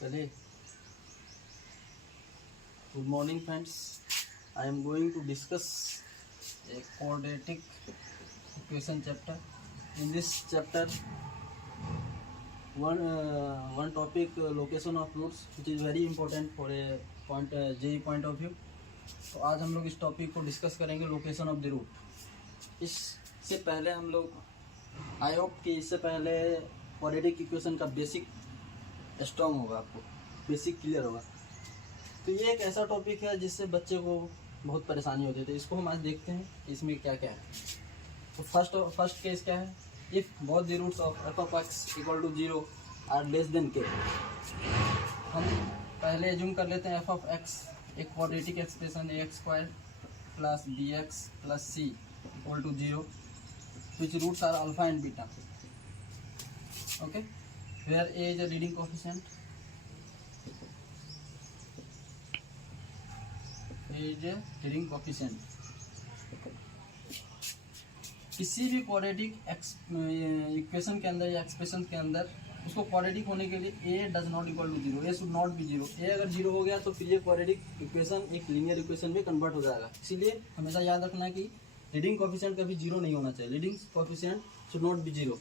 चलिए, good morning friends. I am going to discuss a quadratic equation chapter. In this chapter, one topic location of roots, which is very important for a point JEE point of view. तो आज हम लोग इस topic को discuss करेंगे, location of the root. इससे पहले हम लोग आई होप कि इससे पहले क्वाड्रेटिक इक्वेशन का बेसिक स्ट्रॉन्ग होगा, आपको बेसिक क्लियर होगा। तो ये एक ऐसा टॉपिक है जिससे बच्चे को बहुत परेशानी होती है, तो इसको हम आज देखते हैं कि इसमें क्या क्या है। तो फर्स्ट केस क्या है, if both the roots of f of x equal to 0 are less than k. हम पहले एज्यूम कर लेते हैं एफ ऑफ एक्स एक quadratic expression ax² plus bx plus c equal to 0 which roots are alpha and beta. Okay, where a is a leading coefficient, a is a leading coefficient। किसी भी quadratic equation के अंदर या expression के अंदर उसको quadratic होने के लिए a does not equal to 0, a should not be 0। a अगर 0 हो गया तो फिर ये क्वाड्रेटिक इक्वेशन एक लीनियर इक्वेशन में कन्वर्ट हो जाएगा। इसीलिए हमेशा याद रखना है कि लीडिंग कोएफिशिएंट कभी 0 नहीं होना चाहिए। Leading coefficient should not be 0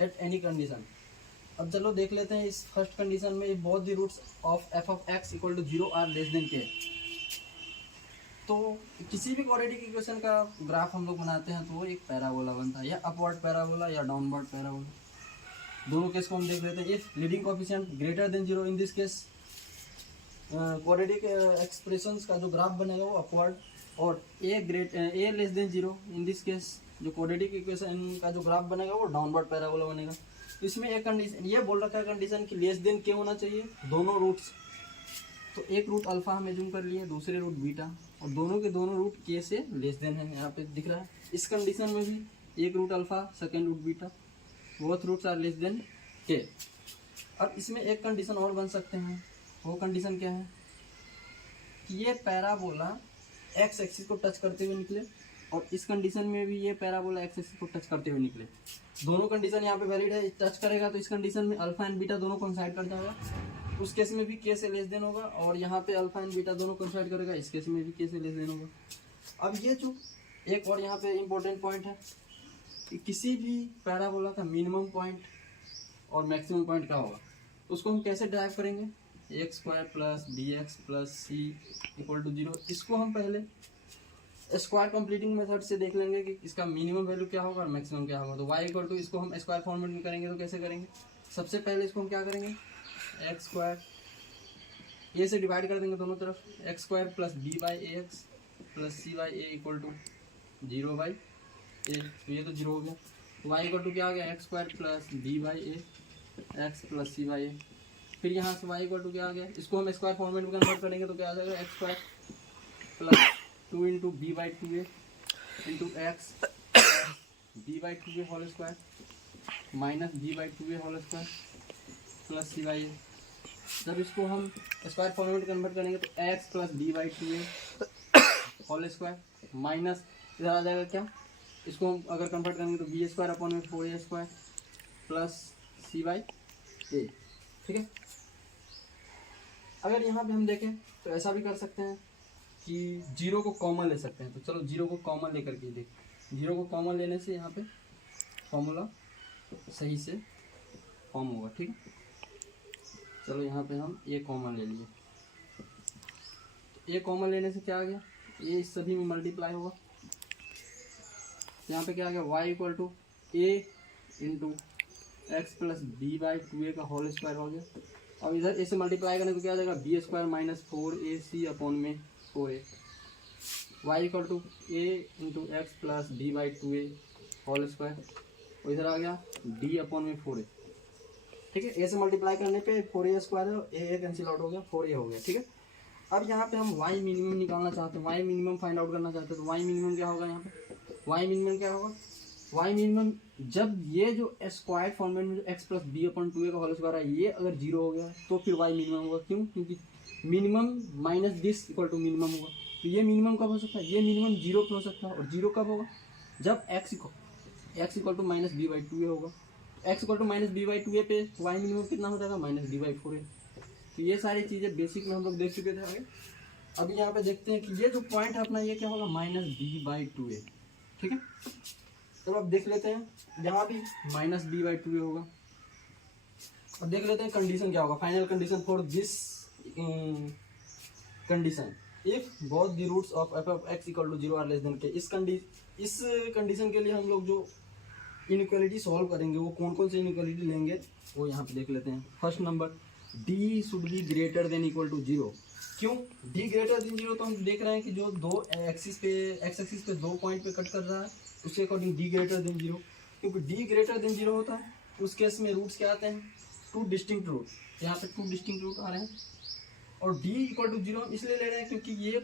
at any condition. अब चलो देख लेते हैं इस फर्स्ट कंडीशन में, if both the roots of f of x equal to 0 are less than k. तो किसी भी क्वाड्रेटिक इक्वेशन का ग्राफ हम लोग बनाते हैं तो वो एक पैराबोला बनता है, या अपवर्ड पैराबोला या डाउनवर्ड पैराबोला। दोनों केस को हम देख लेते हैं। If leading coefficient greater than 0, in this case quadratic expressions का जो ग्राफ बनेगा वो अपवर्ड, और a less than 0, in this case जो क्वाड्रेटिक इक्वेशन का जो ग्राफ बनेगा वो डाउनवर्ड पैराबोला बनेगा। इसमें एक कंडीशन ये बोल रखा है कंडीशन कि लेस देन के होना चाहिए दोनों रूट्स। तो एक रूट अल्फा हम एज्यूम कर लिए, दूसरे रूट बीटा, और दोनों के दोनों रूट के से लेस देन है, यहाँ पे दिख रहा है। इस कंडीशन में भी एक root alpha second root beta, both roots are less than k. अब इसमें एक कंडीशन और बन सकते हैं, वो कंडीशन क्या है कि ये पैराबोला एक्स एक्सिस को टच करते हुए निकले, और इस कंडीशन में भी ये पैराबोला एक्स एक्सिस को टच करते हुए निकले। दोनों कंडीशन यहाँ पे वैलिड है। टच करेगा तो इस कंडीशन में अल्फा एंड बीटा दोनों कोइंसाइड कर जाएगा, उस केस में भी के से लेस देन होगा, और यहाँ पे अल्फा एंड बीटा दोनों कोइंसाइड करेगा, इस केस में भी के से लेस देन होगा। अब ये जो एक और यहाँ पे इम्पोर्टेंट पॉइंट है कि किसी भी पैराबोला का मिनिमम पॉइंट और मैक्सिमम पॉइंट क्या होगा, उसको हम कैसे ड्राइव करेंगे। x² plus bx plus c equal to 0। इसको हम पहले स्क्वायर कंप्लीटिंग मेथड से देख लेंगे कि इसका मिनिमम वैल्यू क्या होगा और मैक्सिमम क्या होगा। तो y इक्वल टू, इसको हम स्क्वायर फॉर्मेट में करेंगे तो कैसे करेंगे। सबसे पहले इसको हम क्या करेंगे, x² a से डिवाइड कर देंगे दोनों तरफ, x² plus b/ax plus c/a equal to 0/a। तो ये तो 0 हो गया। y इक्वल टू क्या आ गया, x² plus b/a x plus c/a। फिर यहाँ से y इक्वल टू क्या आ गया, इसको हम स्क्वायर फॉर्मेट में कन्वर्ट करेंगे तो क्या आ जाएगा, x² plus 2 into b/2a into x b/2a whole square minus b/2a whole square plus c/a। जब इसको हम स्क्वायर फॉर्मेट कन्वर्ट करेंगे तो x plus b/2a whole square minus इधर आ जाएगा क्या, इसको हम अगर कन्वर्ट करेंगे तो b² अपॉन में 4a² प्लस c/a। ठीक है। अगर यहाँ पे हम देखें तो ऐसा भी कर सकते हैं कि 0 को कॉमन ले सकते हैं। तो चलो 0 को कॉमन लेकर के देख, 0 को कॉमन लेने से यहाँ पे फॉर्मूला सही से फॉर्म होगा। ठीक है, चलो यहाँ पे हम a कॉमन ले लिए। तो a कॉमन लेने से क्या आ गया, a इस सभी में मल्टीप्लाई होगा। यहाँ पे क्या आ गया, y equal to a into x plus b/2a का होल स्क्वायर हो गया। अब इधर a से मल्टीप्लाई करें तो क्या आ जाएगा, b² माइनस 4ac अपॉन में 4a। y equal to a into x plus b/2a whole square, और इधर आ गया d अपॉन में 4a। ठीक है, a से मल्टीप्लाई करने पे 4a² a कैंसिल आउट हो गया, 4a हो गया। ठीक है। अब यहाँ पे हम y मिनिमम निकालना चाहते हैं, y मिनिमम फाइंड आउट करना चाहते हैं। तो y मिनिमम क्या होगा, यहाँ पे y मिनिमम क्या होगा, y मिनिमम जब ये जो स्क्वायर फॉर्मेट में जो x प्लस b/2a का होल स्क्वायर है ये अगर 0 हो गया तो फिर y मिनिमम होगा। क्यों, क्योंकि minimum minus this equal to minimum होगा। तो ये मिनिमम कब हो सकता है, ये मिनिमम 0 पे हो सकता है। और 0 कब होगा, जब x equal to minus b/2a होगा। x equal to minus b/2a पे y मिनिमम कितना हो जाएगा, माइनस b/4a। तो ये सारी चीज़ें बेसिक में हम लोग देख चुके थे आगे। अभी यहाँ पे देखते हैं कि ये जो पॉइंट है अपना ये क्या होगा, -b/2a, ठीक है। तो अब देख लेते हैं यहाँ भी -b/2a होगा। अब देख लेते हैं कंडीशन क्या होगा, final condition for this condition if both the roots of f(x) = 0 are less than k। इस कंडीशन के लिए हम लोग जो इनइक्वालिटी सॉल्व करेंगे वो कौन कौन सी इनइक्वालिटी लेंगे वो यहाँ पे देख लेते हैं। First number, d should be greater than equal to 0। क्यों d ग्रेटर देन 0? तो हम देख रहे हैं कि जो दो एक्सिस पे x एक्सिस पे दो पॉइंट पे कट कर रहा है उसके अकॉर्डिंग d ग्रेटर देन 0। क्योंकि d ग्रेटर देन 0 होता है उस केस में रूट्स क्या आते हैं, टू डिस्टिंक्ट रूट। यहाँ पे टू डिस्टिंक्ट रूट आ रहे हैं और d = 0 हम इसलिए ले रहे हैं क्योंकि ये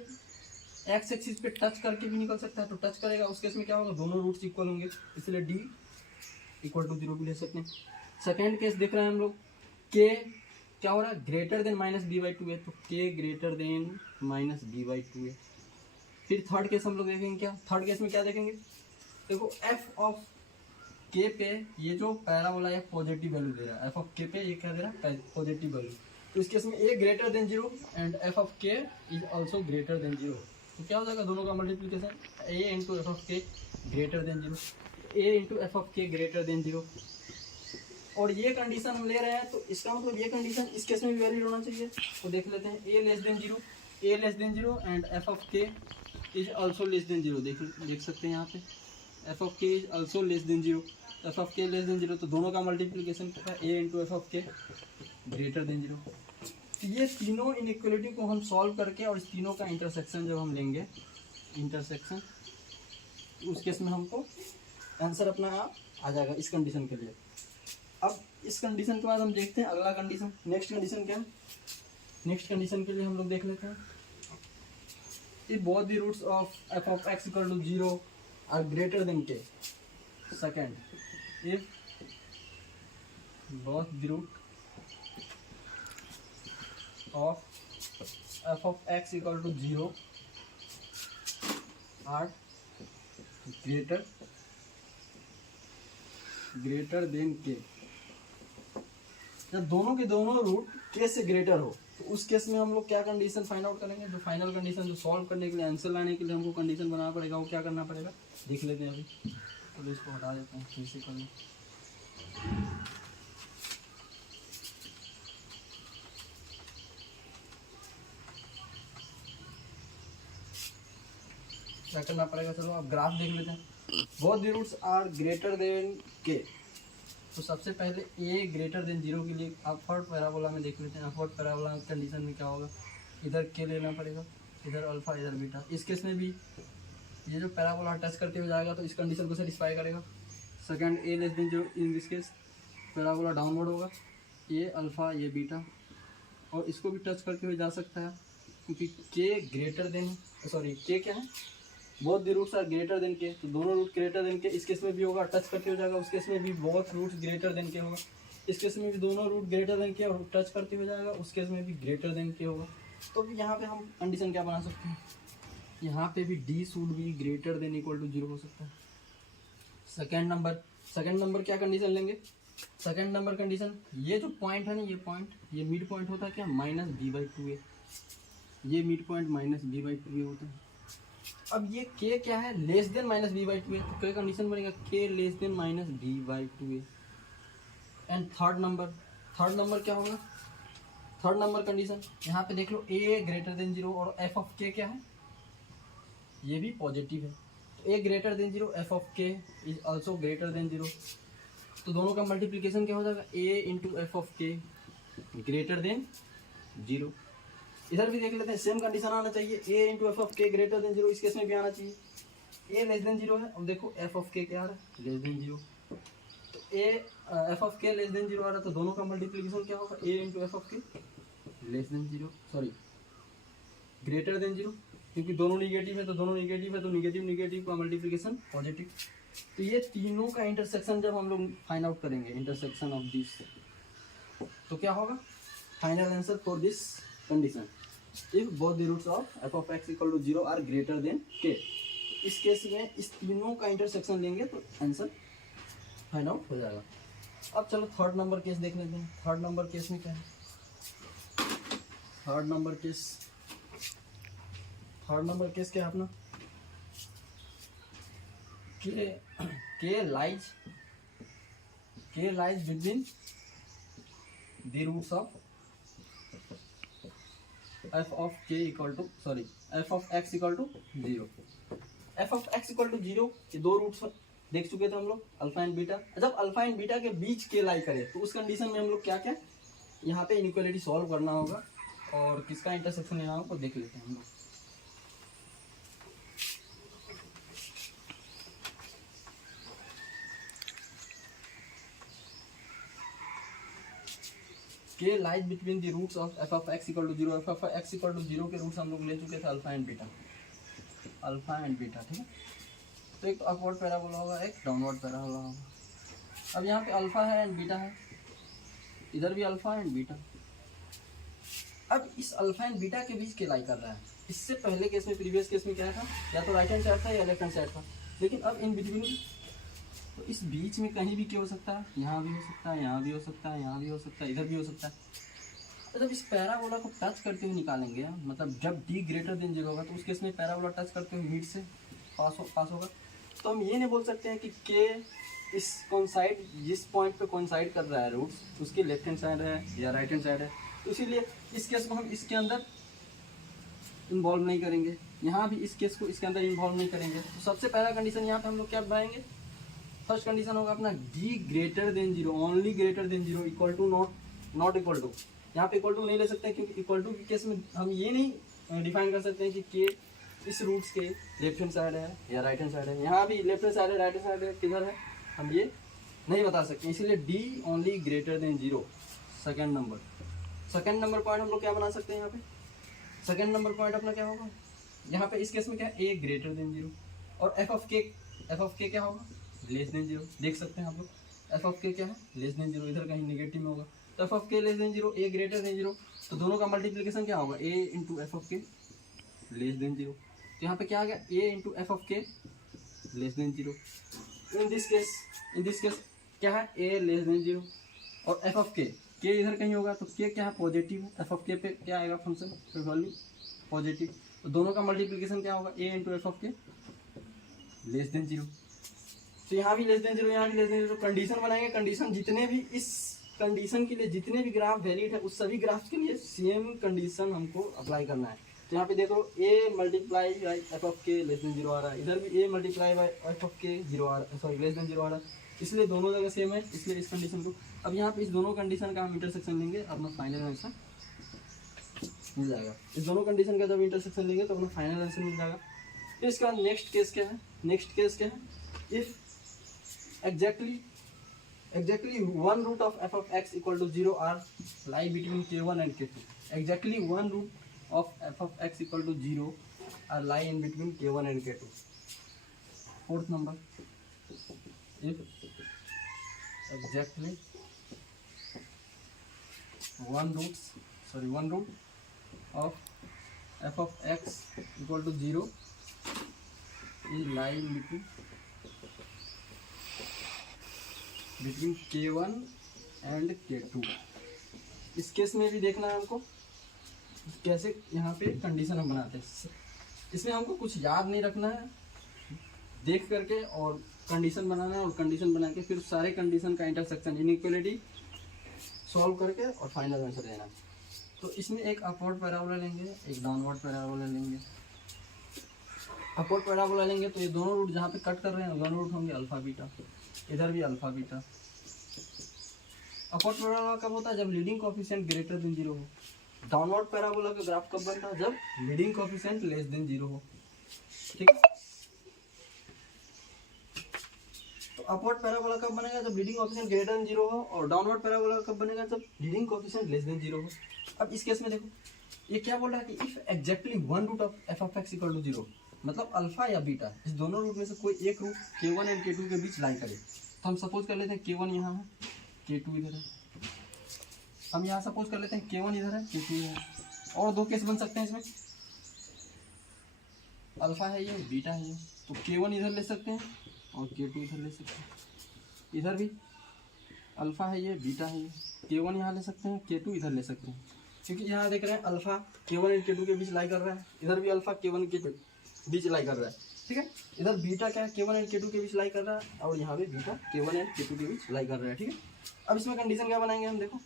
x एक्सिस पे टच करके भी निकल सकता है, तो टच करेगा उस केस में क्या होगा, दोनों रूट्स इक्वल होंगे, इसलिए d = 0 भी ले सकते हैं। सेकेंड केस देख रहे हैं हम लोग, k क्या हो रहा है, ग्रेटर देन -b/2a, तो k ग्रेटर देन -b/2a। फिर थर्ड केस हम लोग देखेंगे क्या, थर्ड केस में क्या देखेंगे, देखो f ऑफ k पे ये जो पैराबोला है पॉजिटिव वैल्यू दे रहा है, f ऑफ k पे ये क्या दे रहा है, पॉजिटिव वैल्यू। तो इस केस में a greater than 0 and f of k is also greater than 0। तो क्या हो जाएगा, दोनों का multiplication a into f of k greater than 0, a into f of k greater than 0। और ये कंडीशन हम ले रहे हैं तो इसका मतलब ये कंडीशन इस केस में भी वैलिड होना चाहिए। तो देख लेते हैं a less than 0 and f of k is also less than 0। देख सकते हैं यहाँ पे f of k is also less than 0, f of k less than 0, तो दोनों का मल्टीप्लीकेशन क्या है, a into f of k greater than 0। तो ये तीनों इनइक्वालिटी को हम सॉल्व करके और इस तीनों का इंटरसेक्शन जब हम लेंगे, इंटरसेक्शन, उस केस में हमको आंसर अपना आ जाएगा इस कंडीशन के लिए। अब इस कंडीशन के बाद हम देखते हैं अगला कंडीशन, नेक्स्ट कंडीशन क्या है। नेक्स्ट कंडीशन के लिए हम लोग देख लेते हैं, if both the roots of f of x = 0 are greater than k। Second, if both the root of f of x = 0 are greater than k। जब दोनों के दोनों रूट k से ग्रेटर हो तो उस केस में हम लोग क्या कंडीशन फाइंड आउट करेंगे, जो फाइनल कंडीशन जो सॉल्व करने के लिए आंसर लाने के लिए हमको कंडीशन बनाना पड़ेगा, वो क्या करना पड़ेगा देख लेते हैं। अभी तो इसको हटा देते हैं, फिर से कर लें। क्या करना पड़ेगा, चलो अब ग्राफ देख लेते हैं। Both the roots are greater than k, तो सबसे पहले a ग्रेटर देन 0 के लिए अपवर्ड पैराबोला में देख लेते हैं। अपवर्ड पैराबोला कंडीशन में क्या होगा, इधर k लेना पड़ेगा, इधर अल्फा इधर बीटा। इस केस में भी ये जो पैराबोला टच करते हुए जाएगा तो इस कंडीशन को सेटिस्फाई करेगा। Second, a less than 0, in this case parabola downward होगा, ये अल्फा ये बीटा, और इसको भी टच करते हुए जा सकता है क्योंकि k greater than, sorry k क्या है, both the roots are greater than k, तो दोनों रूट ग्रेटर देन k। इस केस में भी होगा, टच करके हो जाएगा, उस केस में भी both roots greater than k होगा। इस केस में भी दोनों रूट ग्रेटर देन k और टच करते हो जाएगा, उस केस में भी ग्रेटर देन k होगा। तो भी यहाँ पे हम कंडीशन क्या बना सकते हैं, यहाँ पे भी d should be greater than equal to 0 हो सकता है। सेकेंड नंबर क्या कंडीशन लेंगे, सेकेंड नंबर कंडीशन, ये जो पॉइंट है ना, ये पॉइंट, ये मिड पॉइंट होता है क्या, -b/2a, ये मिड पॉइंट -b/2a होता है। अब ये k क्या है, लेस देन -b/2a, तो क्या कंडीशन बनेगा, k less than -b/2a। And third number क्या होगा, थर्ड नंबर कंडीशन यहाँ पे देख लो, a ग्रेटर देन 0 और f ऑफ k क्या है, ये भी पॉजिटिव है, तो a greater than 0, f of k is also greater than 0। तो दोनों का मल्टीप्लीकेशन क्या हो जाएगा, a into f of k greater than 0। इधर भी देख लेते हैं, सेम कंडीशन आना चाहिए, a इंटू एफ ऑफ के ग्रेटर देन 0, इस केस में भी आना चाहिए। a लेस देन 0 है, अब देखो f ऑफ k क्या आ रहा है, लेस देन 0, तो a f of k less than 0 आ रहा है, तो दोनों का मल्टीप्लिकेशन क्या होगा, a into f of k less than 0, sorry greater than 0, क्योंकि दोनों निगेटिव है तो दोनों निगेटिव है, तो निगेटिव का मल्टीप्लिकेशन पॉजिटिव। तो ये तीनों का इंटरसेक्शन जब हम लोग फाइंड आउट करेंगे, इंटरसेक्शन ऑफ दिस, तो क्या होगा, final answer for this condition, if both the roots of f of x = 0 are greater than k। इस केस में इस तीनों का इंटरसेक्शन लेंगे तो आंसर फाइंड आउट हो जाएगा। अब चलो थर्ड नंबर केस देख लेते हैं। थर्ड नंबर केस में क्या है, थर्ड नंबर केस क्या है अपना, k lies between the roots of f of k equal to f of x equal to 0। f of x equal to 0 ये दो रूट्स देख चुके थे हम लोग, अल्फा एंड बीटा। जब अल्फा एंड बीटा के बीच के लाई करे तो उस कंडीशन में हम लोग क्या क्या यहाँ पे इनइक्वालिटी सॉल्व करना होगा और किसका इंटरसेक्शन लेना होगा देख लेते हैं हम लोग। K lies between the roots of f of x equal to 0। f of x equal to 0 के रूट्स हम लोग ले चुके थे अल्फा एंड बीटा, ठीक है। तो एक अपवर्ड पैराबोला होगा, एक डाउनवर्ड पैराबोला होगा। अब यहाँ पे अल्फा है एंड बीटा है, इधर भी अल्फा एंड बीटा। अब इस अल्फा एंड बीटा के बीच के लाई कर रहा है। इससे पहले केस में, प्रीवियस केस में क्या था, या तो राइट हैंड साइड था या लेफ्ट हैंड साइड था, लेकिन अब इन बिटवीन, तो इस बीच में कहीं भी क्या हो सकता है, यहाँ भी हो सकता है, यहाँ भी हो सकता है, यहाँ भी हो सकता है, इधर भी हो सकता है। तो जब इस पैराबोला को टच करते हुए निकालेंगे, मतलब जब d ग्रेटर देन 0 होगा तो उस केस में पैराबोला टच करते हुए मिड से पास होगा। तो हम ये नहीं बोल सकते हैं कि k इस कोइंसाइड, जिस पॉइंट पे कोइंसाइड कर रहा है रूट्स, उसके लेफ्ट हैंड साइड है या राइट हैंड साइड है। तो इसीलिए इस केस को हम इसके अंदर इन्वॉल्व नहीं करेंगे, यहाँ भी इस केस को इसके अंदर इन्वॉल्व नहीं करेंगे। तो सबसे पहला कंडीशन यहाँ पे हम लोग क्या बनाएंगे, फर्स्ट कंडीशन होगा अपना d greater than 0, only greater than 0, equal to not equal to. यहाँ पे इक्वल टू नहीं ले सकते हैं क्योंकि इक्वल टू के केस में हम ये नहीं डिफाइन कर सकते हैं कि के इस रूट्स के लेफ्ट हैंड साइड है या राइट हैंड साइड है। यहाँ भी लेफ्ट हैंड साइड है, राइट हैंड साइड है, किधर है हम ये नहीं बता सकते, इसीलिए d only greater than 0 second number point हम लोग क्या बना सकते हैं। यहाँ पे सेकेंड नंबर पॉइंट अपना क्या होगा, यहाँ पे इस केस में क्या है, a ग्रेटर देन 0 और f ऑफ k क्या होगा, लेस देन 0। देख सकते हैं आप लोग, f ऑफ k क्या है, लेस देन 0, इधर कहीं नेगेटिव में होगा। तो f of k less than 0, a greater than 0, तो दोनों का मल्टीप्लिकेशन क्या होगा, a into f of k less than 0। तो यहाँ पे क्या आ गया, a into f of k less than 0। In this case क्या है, a लेस देन 0 और f ऑफ k इधर कहीं होगा तो k क्या है, पॉजिटिव है। f ऑफ k पे क्या आएगा फंक्शन, वैल्यू पॉजिटिव। तो दोनों का मल्टीप्लिकेशन क्या होगा, a into f of k less than 0। तो यहाँ भी लेस देन 0, यहाँ भी लेस देन 0। कंडीशन बनाएंगे, कंडीशन जितने भी इस कंडीशन के लिए जितने भी ग्राफ वैलिड है उस सभी ग्राफ के लिए सेम कंडीशन हमको अप्लाई करना है। तो यहाँ पे देखो a multiply by F of के लेस देन 0 आ रहा है, इधर भी a multiply by F of के 0 आ रहा है, सॉरी लेस देन 0 आ रहा है, इसलिए दोनों जगह सेम है, इसलिए इस कंडीशन को। अब यहाँ पे इस दोनों कंडीशन का हम इंटरसेक्शन लेंगे, अपना फाइनल आंसर मिल जाएगा। इस दोनों कंडीशन का जब इंटरसेक्शन लेंगे तो अपना फाइनल आंसर मिल जाएगा। फिर इसका नेक्स्ट केस क्या है, if exactly one root of f of x equal to 0 are lie between k1 and k2. Exactly one root of f of x equal to 0 are lie in between k1 and k2. Fourth number, if exactly one root of f of x equal to 0 is lie in between k1 and k2। इस case में भी देखना है हमको कैसे यहाँ पे condition हम बनाते हैं। इसमें हमको कुछ याद नहीं रखना है, देख करके और कंडीशन बनाना है और कंडीशन बना के फिर सारे कंडीशन का इंटरसेक्शन इनइक्वालिटी सॉल्व करके और फाइनल आंसर देना है। तो इसमें एक अपवर्ड पैराबोला लेंगे, एक डाउनवर्ड पैराबोला लेंगे। अपवर्ड पैराबोला लेंगे तो ये दोनों रूट जहाँ पे कट कर रहे हैं दोनों रूट होंगे अल्फा बीटा, इधर भी अल्फा बीटा। अपवर्ड पैराबोला कब होता है, जब लीडिंग कोएफिशिएंट ग्रेटर देन 0 हो। डाउनवर्ड पैराबोला का ग्राफ कब बनता है, जब लीडिंग कोएफिशिएंट लेस देन 0 हो। ठीक है, तो अपवर्ड पैराबोला कब बनेगा, जब लीडिंग कोएफिशिएंट ग्रेटर देन 0 हो, और डाउनवर्ड पैराबोला कब बनेगा, जब लीडिंग कोएफिशिएंट लेस देन 0 हो। अब इस केस में देखो ये क्या बोल रहा है कि if exactly one root of f of x equal to 0, मतलब अल्फा या बीटा इस दोनों रूट में से कोई एक रूट k1 एंड k2 के बीच लाई करे। तो हम सपोज कर लेते हैं k1 यहाँ है, k2 इधर है। हम यहाँ सपोज कर लेते हैं k1 इधर है, k2 इधर है। और दो केस बन सकते हैं इसमें, अल्फा है ये, बीटा है ये, तो k1 इधर ले सकते हैं और k2 इधर ले सकते हैं। इधर भी अल्फा है ये, बीटा है ये, k1 यहाँ ले सकते हैं, k2 इधर ले सकते हैं। क्योंकि यहाँ देख रहे हैं अल्फा K1 एंड K2 के बीच लाई कर रहा है, इधर भी अल्फा K1 के बीच लाई कर रहा है, ठीक है। इधर बीटा क्या है, K1 एंड K2 के बीच लाई कर रहा है, और यहाँ पे बीटा K1 एंड K2 के बीच लाई कर रहा है, ठीक है। अब इसमें कंडीशन क्या बनाएंगे हम, देखो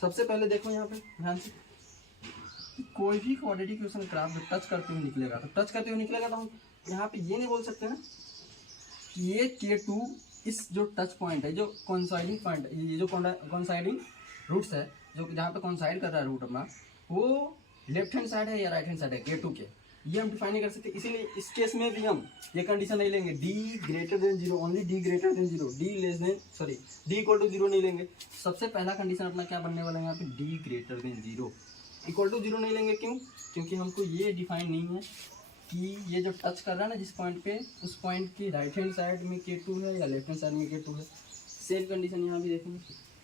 सबसे पहले देखो यहाँ पे ध्यान से, कोई भी क्वाड्रेटिक इक्वेशन ग्राफ टच करते हुए निकलेगा, तो टच करते हुए निकलेगा तो हम यहाँ पे ये नहीं बोल सकते ना कि ये K2 इस जो टच पॉइंट है, जो कॉन्साइडिंग पॉइंट, ये जो कॉन्साइडिंग रूट्स है, जो जहाँ पे कॉन्साइड कर रहा है रूट अपना, वो लेफ्ट हैंड साइड है या राइट हैंड साइड है K2 के, ये हम डिफाइन नहीं कर सकते। इसीलिए इस केस में भी हम ये कंडीशन नहीं लेंगे, D greater than zero, only D greater than zero, D equal to zero नहीं लेंगे। सबसे पहला कंडीशन अपना क्या बनने वाला है यहाँ पे, D greater than zero, equal to zero नहीं लेंगे। क्यों? क्योंकि हमको ये डिफाइन नहीं है कि ये जो टच कर रहा है ना जिस पॉइंट पे, उस पॉइंट की राइट हैंड साइड में K2 है या लेफ्ट हैंड साइड में K2 है। सेम कंडीशन यहाँ भी देखेंगे,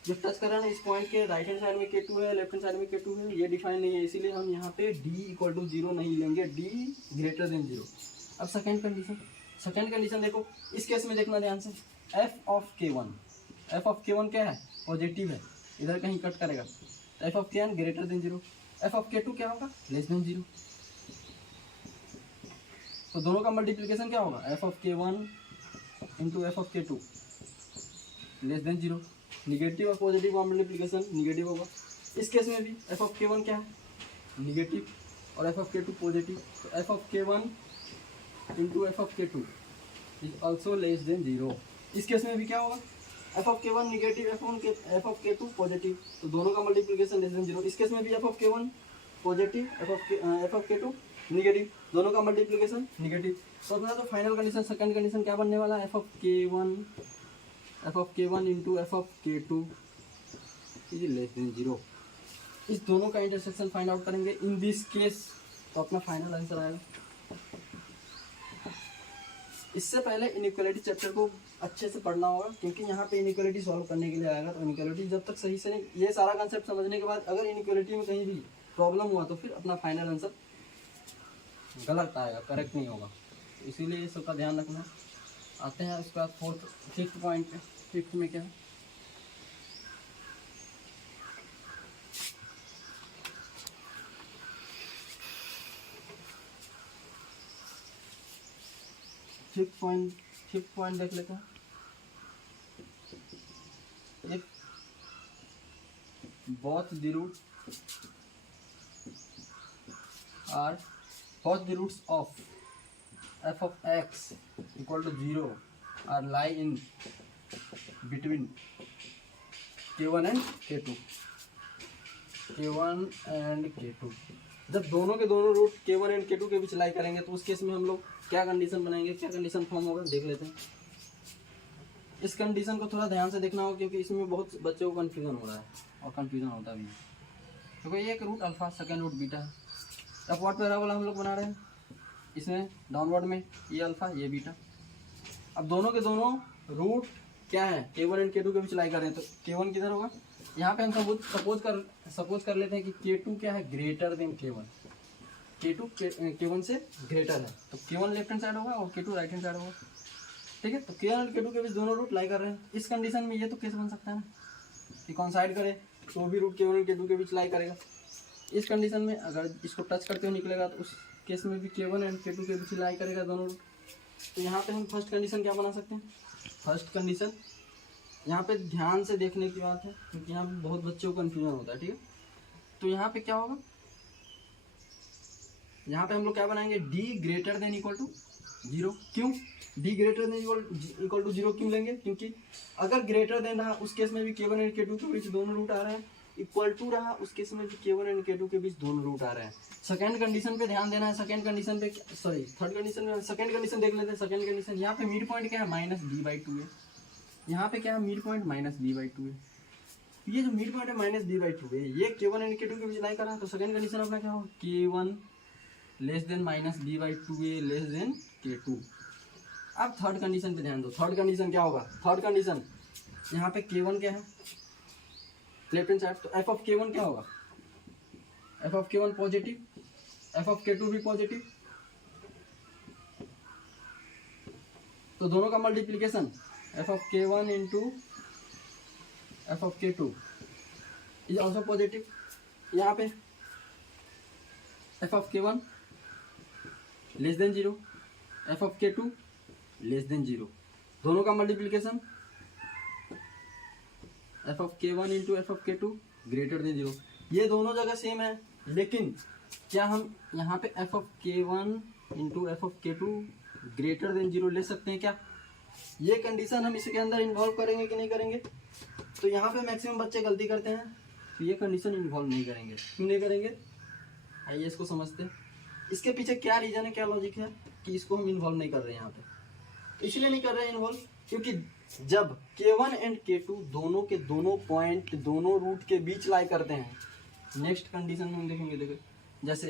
जो टच कर रहा है ना इस पॉइंट के राइट हैंड साइड में K2 है, लेफ्ट हैंड साइड में K2 है, ये डिफाइन नहीं है, इसीलिए हम यहाँ पे D इक्वल टू जीरो नहीं लेंगे, D ग्रेटर देन जीरो। अब सेकेंड कंडीशन देखो, इस केस में देखना ध्यान से, f ऑफ K1 क्या है, पॉजिटिव है, इधर कहीं कट करेगा, f of K1 greater than zero, f of K2 क्या होगा, लेस देन जीरो। तो दोनों का मल्टीप्लिकेशन क्या होगा, f of K1 into f of K2 less than zero. Negative और पॉजिटिव का मल्टीप्लिकेशन निगेटिव होगा। इस केस में भी f ऑफ K1 क्या है, निगेटिव, और f ऑफ K2 पॉजिटिव, तो f of K1 into f of K2 is also less than zero. इस केस में भी क्या होगा, f of K1 negative, f of K2 positive, तो दोनों का मल्टीप्लिकेशन लेस देन जीरो। इस केस में भी f of K1 positive, f of K2 negative, दोनों का मल्टीप्लिकेशन निगेटिव। तो अपना तो फाइनल कंडीशन, सेकंड कंडीशन क्या बनने वाला है, f of K1 into f of K2 is less than zero. इस दोनों का इंटरसेक्शन फाइंड आउट करेंगे इन दिस केस, तो अपना फाइनल आंसर आएगा। इससे पहले इनइक्वालिटी चैप्टर को अच्छे से पढ़ना होगा, क्योंकि यहाँ पे इनइक्वालिटी सॉल्व करने के लिए आएगा। तो इनइक्वालिटी जब तक सही से नहीं, ये सारा कंसेप्ट समझने के बाद अगर इनइक्वालिटी में कहीं भी प्रॉब्लम हुआ तो फिर अपना फाइनल आंसर गलत आएगा, करेक्ट नहीं होगा। तो इसीलिए इस सबका ध्यान रखना। आते हैं उसके बाद फिफ्थ पॉइंट पे। फिफ्थ में क्या है, फिफ्थ पॉइंट देख लेते हैं। If both the roots of f of x equal to 0 are lie in between K1 and K2, जब दोनों के दोनों रूट K1 एंड K2 के बीच लाई करेंगे तो उस केस में हम लोग क्या कंडीशन बनाएंगे, क्या कंडीशन फॉर्म होगा, देख लेते हैं। इस कंडीशन को थोड़ा ध्यान से देखना होगा, क्योंकि इसमें बहुत बच्चों को कन्फ्यूजन हो रहा है और कन्फ्यूजन होता भी है। क्योंकि ये एक root alpha, second root beta है। अपवर्ड पैराबोला हम लोग बना रहे हैं, इसमें डाउनवर्ड में ये अल्फा ये बीटा। अब दोनों के दोनों रूट क्या है, K1 एंड K2 के बीच लाई कर रहे हैं, तो K1 किधर होगा, यहाँ पे हम सपोज कर लेते हैं कि K2 क्या है, greater then K1, K2 K1 से ग्रेटर है, तो K1 लेफ्ट हैंड साइड होगा और K2 राइट हैंड साइड होगा, ठीक है। तो K1 और K2 के बीच दोनों रूट लाई कर रहे हैं। इस कंडीशन में ये तो केस बन सकता है ना कि कॉन्साइड करे तो भी रूट K1 और K2 के बीच लाई करेगा। इस कंडीशन में अगर इसको टच करते हुए निकलेगा तो उस केस में भी K1 एंड K2 के बीच लाई करेगा दोनों रूट। तो यहाँ पे हम फर्स्ट कंडीशन क्या बना सकते हैं, फर्स्ट कंडीशन यहाँ पे ध्यान से देखने की बात है, क्योंकि यहाँ पे बहुत बच्चों को कन्फ्यूजन होता है, ठीक है। तो यहाँ पे क्या होगा, यहाँ पे हम लोग क्या बनाएंगे, D greater than equal to zero. क्यों D greater than equal to zero क्यों लेंगे, क्योंकि अगर ग्रेटर देन रहा उस केस में भी K1 एंड K2 के बीच दोनों रूट आ रहे हैं, इक्वल टू रहा उस केस में भी K1 एंड K2 के बीच दोनों रूट आ रहे हैं। सेकंड कंडीशन पे ध्यान देना है, सेकंड कंडीशन पे सॉरी थर्ड कंडीशन में, सेकंड कंडीशन देख लेते हैं। सेकंड कंडीशन यहाँ पे मिड पॉइंट क्या है, -b/2 है। यहाँ पे क्या है, मिड पॉइंट -b/2 है। ये जो मिड पॉइंट है -b/2 है, ये K1 एंड K2 के बीच लाई कर रहा है। तो सेकंड कंडीशन अपना क्या होगा, K1 लेस देन -b/2 है लेस देन K2। अब थर्ड कंडीशन पे ध्यान दो। थर्ड कंडीशन क्या होगा, थर्ड कंडीशन यहाँ पे K1 क्या है, लेफ्ट हैंड साइड, तो f ऑफ K1 क्या होगा, f of K1 positive, f of K2 भी पॉजिटिव, तो दोनों का multiplication f of K1 into f of K2 is also positive. यहाँ पे F of k one less than zero, f of k two less than zero, दोनों का multiplication F of k one into f of k to greater than zero. ये दोनों जगह same है, लेकिन क्या हम यहाँ पे F of k one into f of k to greater than zero ले सकते हैं क्या? ये कंडीशन हम इसके अंदर इन्वॉल्व करेंगे कि नहीं करेंगे? तो यहाँ पे मैक्सिमम बच्चे गलती करते हैं, तो ये कंडीशन इन्वॉल्व नहीं करेंगे। क्यों नहीं करेंगे? आइए इसको समझते हैं। इसके पीछे क्या रीजन है, क्या लॉजिक है कि इसको हम इन्वॉल्व नहीं कर रहे हैं यहाँ पे? इसलिए नहीं कर रहे हैं इन्वॉल्व क्योंकि जब K1 एंड K2 दोनों के दोनों पॉइंट दोनों रूट के बीच लाई करते हैं, नेक्स्ट कंडीशन में हम देखेंगे। देखो जैसे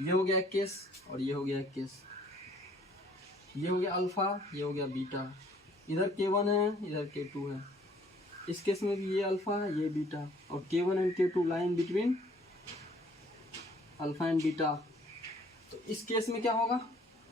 ये हो गया केस और ये हो गया केस, ये हो गया अल्फा, ये हो गया बीटा, इधर K1 है इधर K2 है। इस केस में भी ये अल्फा ये बीटा, और K1 and K2 line between alpha and beta. तो इस केस में क्या होगा?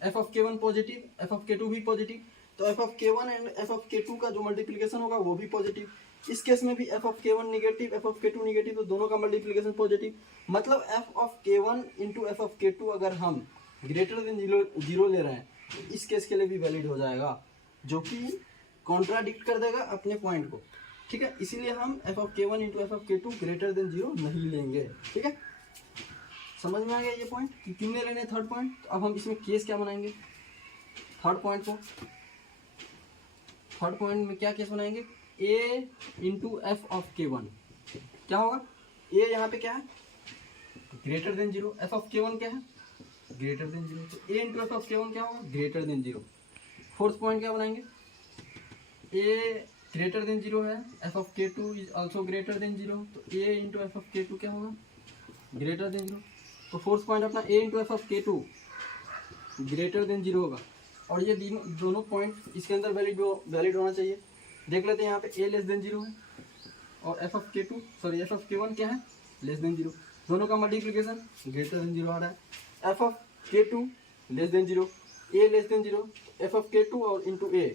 F of K1 positive, F of K2 भी पॉजिटिव, तो F of K1 and F of K2 का जो मल्टीप्लिकेशन होगा वो भी पॉजिटिव। इस केस में भी F of K1 negative, F of K2 negative, तो दोनों का मल्टीप्लिकेशन पॉजिटिव। मतलब F of K1 into f of K2 अगर हम ग्रेटर देन जीरो ले रहे हैं तो इस केस के लिए भी वैलिड हो जाएगा, जो कि कॉन्ट्राडिक्ट कर देगा अपने पॉइंट को। ठीक है, इसीलिए हम F of K1 into f of K2 greater than zero नहीं लेंगे। ठीक है, समझ में आ गया ये पॉइंट कि क्यों नहीं लेने थर्ड पॉइंट? तो अब हम इसमें केस क्या बनाएंगे थर्ड पॉइंट को? थर्ड पॉइंट में क्या केस बनाएंगे? A into f of K1 क्या होगा? ए यहाँ पे क्या है? Greater than zero. F of K1 क्या है? Greater than zero. तो a into f of K1 क्या होगा? Greater than zero. Fourth point क्या बनाएंगे? ए ग्रेटर देन जीरो है, f of K2 is also greater than zero, तो a into f of K2 क्या होगा? Greater than zero. तो फोर्थ पॉइंट अपना a into f of K2 greater than zero होगा, और ये दोनों पॉइंट इसके अंदर वैलिड होना चाहिए। देख लेते हैं यहाँ पे ए लेस देन जीरो है और एफ ऑफ K1 क्या है? लेस देन जीरो, दोनों का मल्टीप्लिकेशन ग्रेटर देन जीरो आ रहा है। F of K2 less than zero, a less than zero, f of K2 और इंटू ए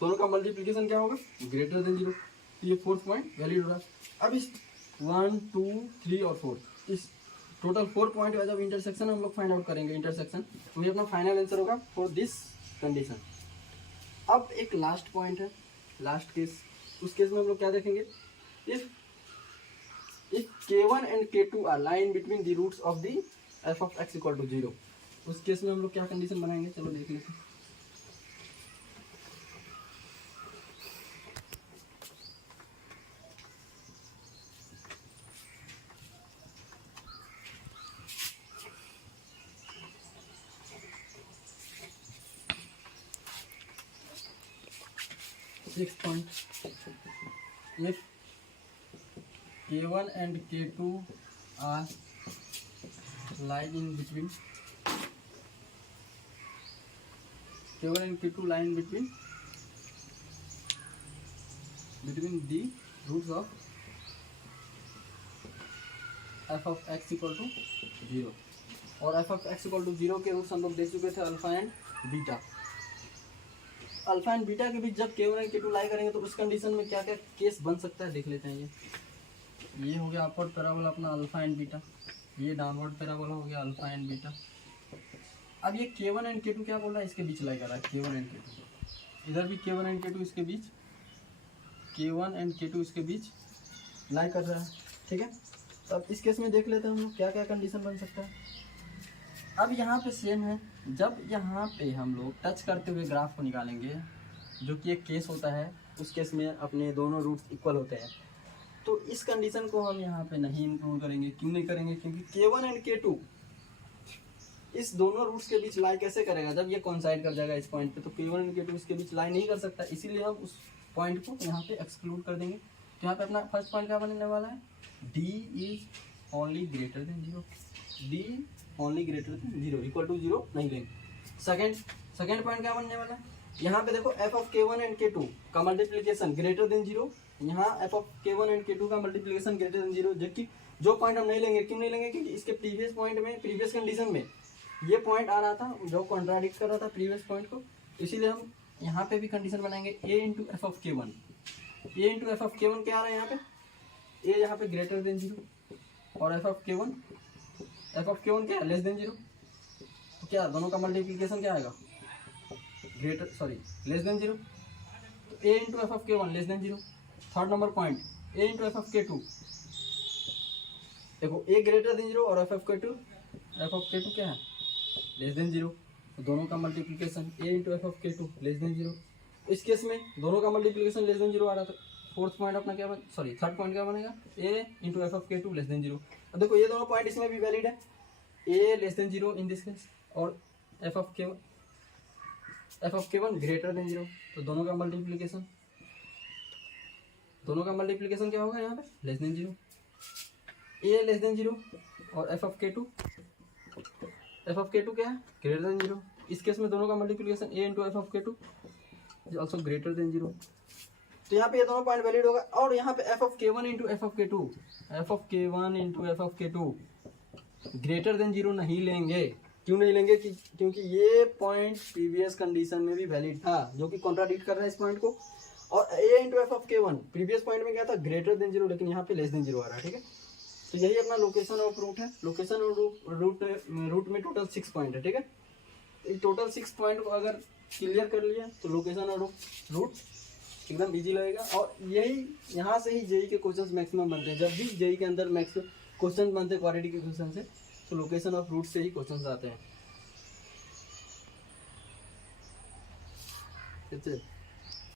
दोनों का मल्टीप्लिकेशन क्या होगा? Greater than zero. तो ये फोर्थ पॉइंट वैलिड हो रहा है। अब इस 1 2 3 और 4 इस टोटल 4 पॉइंट का जब इंटरसेक्शन हम लोग फाइंड आउट करेंगे, इंटरसेक्शन, तो ये अपना फाइनल आंसर होगा फॉर दिस कंडीशन। अब एक लास्ट पॉइंट है, लास्ट केस। उस केस में हम लोग क्या देखेंगे? If K1 and K2 are line between the roots of the f of x equal to 0, उस केस में हम लोग क्या कंडीशन बनाएंगे? चलो देख लेते हैं। Sixth point, if K1 and K2 are lying in between, K1 and K2 lying between the roots of f of x equal to 0, और f of x equal to 0 के रूट्स हम लोग देख चुके थे alpha and beta. Alpha and beta के बीच जब K1 and K2 लाई करेंगे तो उस कंडीशन में क्या क्या केस बन सकता है देख लेते हैं। ये हो गया अपवर्ड पैराबोला अपना अल्फा एंड बीटा, ये डाउनवर्ड पैराबोला हो गया अल्फा एंड बीटा। अब ये K1 एंड K2 क्या बोल रहा है? इसके बीच लाई कर रहा है K1 एंड K2, इधर भी K1 एंड K2 इसके बीच, K1 एंड K2 इसके बीच लाई कर रहा है। ठीक है, तो अब इस केस में देख लेते हैं हम लोग क्या क्या कंडीशन बन सकता है। अब यहाँ पे सेम है, जब यहाँ पे हम लोग टच करते हुए ग्राफ को निकालेंगे, जो कि एक केस होता है, उस केस में अपने दोनों रूट्स इक्वल होते हैं, तो इस कंडीशन को हम यहाँ पे नहीं इंक्लूड करेंगे। क्यों नहीं करेंगे? क्योंकि K1 एंड K2 इस दोनों रूट्स के बीच लाई कैसे करेगा? जब ये कॉन्साइड कर जाएगा इस पॉइंट पे, तो K1 एंड K2 इसके बीच लाई नहीं कर सकता, इसीलिए हम उस पॉइंट को यहाँ पे एक्सक्लूड कर देंगे। तो यहाँ पे अपना फर्स्ट पॉइंट क्या बनने वाला है? D is only greater than zero, D only greater than zero, equal to zero नहीं लेंगे। सेकेंड पॉइंट क्या बनने वाला है? यहाँ पे देखो F of K1 and K2 का मल्टीप्लिकेशन ग्रेटर देन जीरो, यहाँ F of K1 and K2 का मल्टीप्लिकेशन ग्रेटर देन जीरो, जबकि जो पॉइंट हम नहीं लेंगे। क्यों नहीं लेंगे? क्योंकि इसके प्रीवियस पॉइंट में, प्रीवियस कंडीशन में ये पॉइंट आ रहा था जो कॉन्ट्राडिक्ट कर रहा था प्रीवियस पॉइंट को, इसीलिए हम यहाँ पे भी कंडीशन बनाएंगे a into f of K1। A into f of K1 क्या आ रहा है यहाँ पे? ए यहाँ पे ग्रेटर देन जीरो, और एफ ऑफ के वन क्या है, लेस देन जीरो। तो क्या दोनों का मल्टीप्लीकेशन क्या आएगा, लेस देन जीरो। तो a into f of k one less than zero. Third number point, A into f of k to, देखो ए ग्रेटर देन जीरो और एफ ऑफ के टू क्या है, लेस देन जीरो। तो दोनों का multiplication a into f of k two less than zero. इस case में दोनों का मल्टीप्लीकेशन लेस देन जीरो आ रहा था। थर्ड पॉइंट क्या बनेगा, ए into f of k two less than zero. अब देखो ये दोनों पॉइंट इसमें भी वैलिड है, a less than zero in this case और f of k one greater than zero. तो दोनों का मल्टीप्लीकेशन क्या होगा यहाँ पे, less than zero. A less than zero और एफ ऑफ के टू क्या है, ग्रेटर देन जीरो। इस केस में दोनों का multiplication a into f of k two is also greater than zero. तो यहाँ पे ये दोनों पॉइंट वैलिड होगा। और यहाँ पे F of k one into f of k to greater than zero नहीं लेंगे। क्यों नहीं लेंगे, क्योंकि ये पॉइंट प्रीवियस कंडीशन में भी वैलिड था, जो कि कॉन्ट्राडिक्ट कर रहा है इस पॉइंट को। और ए into f of k one previous point में क्या था, ग्रेटर देन जीरो, लेकिन यहाँ पे लेस देन जीरो आ रहा है। ठीक है, तो यही अपना लोकेशन ऑफ रूट है। लोकेशन और रूट में टोटल 6 पॉइंट है। ठीक है, टोटल 6 पॉइंट को अगर क्लियर कर लिया तो लोकेशन और रूट एकदम इजी लगेगा। और यही यहाँ से ही जेई के क्वेश्चंस मैक्सिमम बनते हैं। जब भी जेई के अंदर मैक्सिमम क्वेश्चन बनते हैं क्वाड्रेटिक इक्वेशन से, तो लोकेशन ऑफ रूट से ही क्वेश्चंस आते हैं।